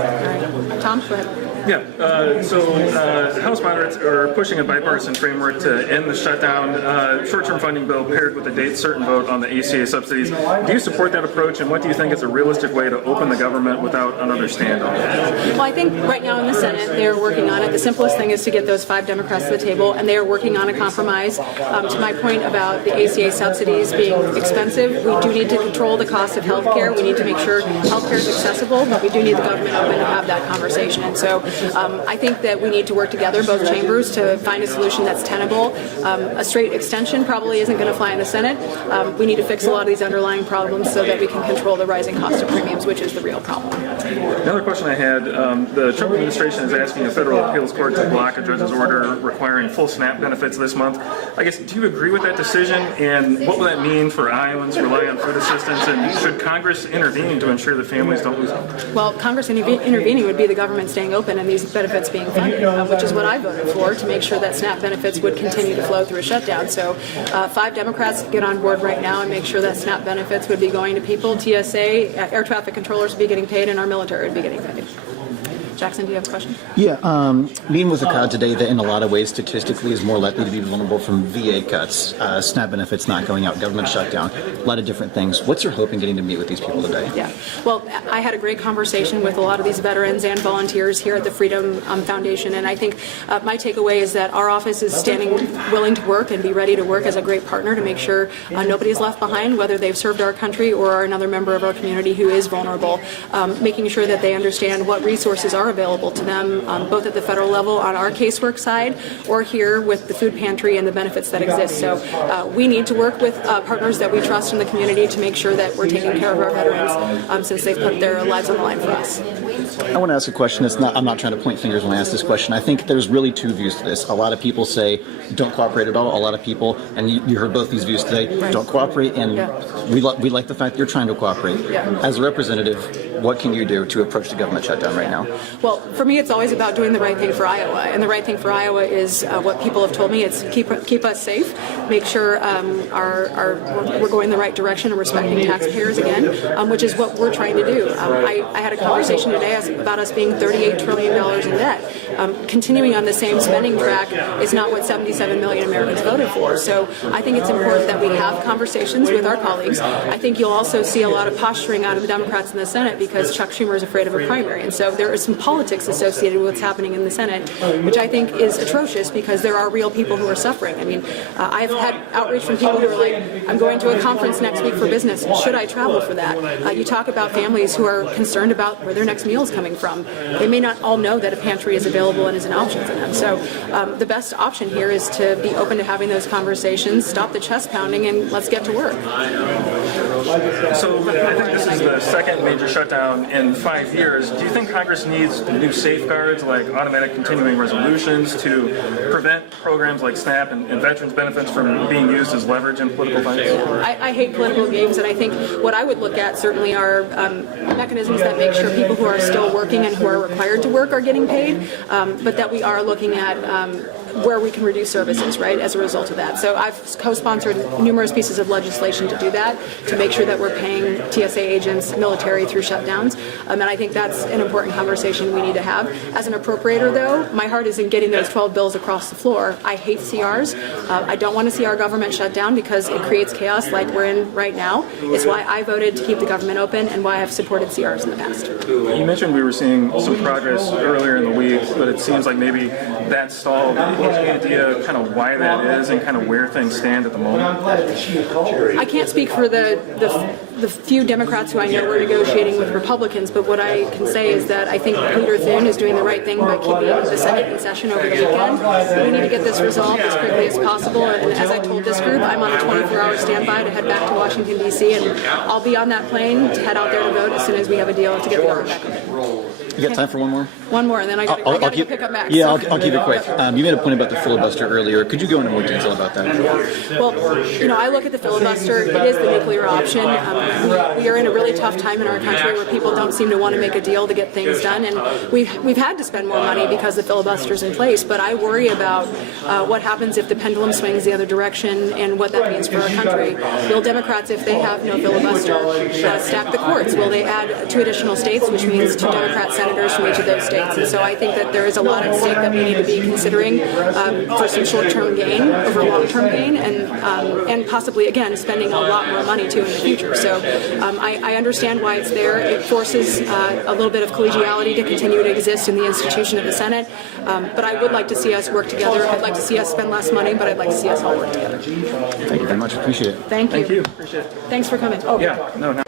right. Tom, go ahead. Yeah, House moderates are pushing a bipartisan framework to end the shutdown, short-term funding bill paired with a date-certain vote on the ACA subsidies. Do you support that approach, and what do you think is a realistic way to open the government without another standoff? Well, I think right now in the Senate, they're working on it. The simplest thing is to get those 5 Democrats to the table, and they are working on a compromise. To my point about the ACA subsidies being expensive, we do need to control the cost of health care. We need to make sure health care is accessible, but we do need the government open to have that conversation. And so I think that we need to work together, both chambers, to find a solution that's tenable. A straight extension probably isn't going to fly in the Senate. We need to fix a lot of these underlying problems so that we can control the rising cost of premiums, which is the real problem. Another question I had, the Trump administration is asking a federal appeals court to block a judge's order requiring full SNAP benefits this month. I guess, do you agree with that decision, and what will that mean for Iowans who rely on food assistance, and should Congress intervene to ensure that families don't lose out? Well, Congress intervening would be the government staying open and these benefits being funded, which is what I voted for, to make sure that SNAP benefits would continue to flow through a shutdown. So 5 Democrats get on board right now and make sure that SNAP benefits would be going to people. TSA, air traffic controllers would be getting paid, and our military would be getting paid. Jackson, do you have a question? Yeah, meeting with a crowd today that in a lot of ways statistically is more likely to be vulnerable from VA cuts, SNAP benefits not going out, government shutdown, a lot of different things. What's your hope in getting to meet with these people today? Yeah, well, I had a great conversation with a lot of these veterans and volunteers here at the Freedom Foundation, and I think my takeaway is that our office is standing willing to work and be ready to work as a great partner to make sure nobody's left behind, whether they've served our country or are another member of our community who is vulnerable, making sure that they understand what resources are available to them, both at the federal level on our casework side or here with the food pantry and the benefits that exist. So we need to work with partners that we trust in the community to make sure that we're taking care of our veterans since they've put their lives on the line for us. I want to ask a question. I'm not trying to point fingers when I ask this question. I think there's really 2 views to this. A lot of people say don't cooperate at all. A lot of people, and you heard both these views today, don't cooperate, and we like the fact that you're trying to cooperate. As a representative, what can you do to approach the government shutdown right now? Well, for me, it's always about doing the right thing for Iowa, and the right thing for Iowa is what people have told me. It's keep us safe, make sure we're going in the right direction and respecting taxpayers again, which is what we're trying to do. I had a conversation today about us being $38 trillion in debt. Continuing on the same spending track is not what 77 million Americans voted for. So I think it's important that we have conversations with our colleagues. I think you'll also see a lot of posturing out of the Democrats in the Senate because Chuck Schumer is afraid of a primary. And so there is some politics associated with what's happening in the Senate, which I think is atrocious because there are real people who are suffering. I mean, I've had outreach from people who are like, I'm going to a conference next week for business. Should I travel for that? You talk about families who are concerned about where their next meal is coming from. They may not all know that a pantry is available and is an option for them. So the best option here is to be open to having those conversations, stop the chest pounding, and let's get to work. So I think this is the second major shutdown in 5 years. Do you think Congress needs new safeguards like automatic continuing resolutions to prevent programs like SNAP and veterans benefits from being used as leverage in political fights? I hate political games, and I think what I would look at certainly are mechanisms that make sure people who are still working and who are required to work are getting paid, but that we are looking at where we can reduce services, right, as a result of that. So I've co-sponsored numerous pieces of legislation to do that, to make sure that we're paying TSA agents, military through shutdowns, and I think that's an important conversation we need to have. As an appropriator, though, my heart is in getting those 12 bills across the floor. I hate CRs. I don't want to see our government shut down because it creates chaos like we're in right now. It's why I voted to keep the government open and why I've supported CRs in the past. You mentioned we were seeing some progress earlier in the week, but it seems like maybe that stalled. Any idea kind of why that is and kind of where things stand at the moment? I can't speak for the few Democrats who I know were negotiating with Republicans, but what I can say is that I think Leader Thune is doing the right thing by keeping the Senate in session over the weekend. We need to get this resolved as quickly as possible, and as I told this group, I'm on a 24-hour standby to head back to Washington, D.C., and I'll be on that plane to head out there to vote as soon as we have a deal to get the government back open. You got time for one more? One more, and then I got to pick up Max. Yeah, I'll keep it quick. You made a point about the filibuster earlier. Could you go into more detail about that? Well, I look at the filibuster. It is the nuclear option. We are in a really tough time in our country where people don't seem to want to make a deal to get things done, and we've had to spend more money because the filibuster's in place. But I worry about what happens if the pendulum swings the other direction and what that means for our country. Will Democrats, if they have no filibuster, stack the courts? Will they add 2 additional states, which means 2 Democrat senators senators from each of those states. And so I think that there is a lot at stake that we need to be considering for some short-term gain over long-term gain, and possibly, again, spending a lot more money, too, in the future. So I understand why it's there. It forces a little bit of collegiality to continue to exist in the institution of the Senate. But I would like to see us work together. I'd like to see us spend less money, but I'd like to see us all work together. Thank you very much. Appreciate it. Thank you. Thank you. Appreciate it. Thanks for coming. Oh. Yeah, no.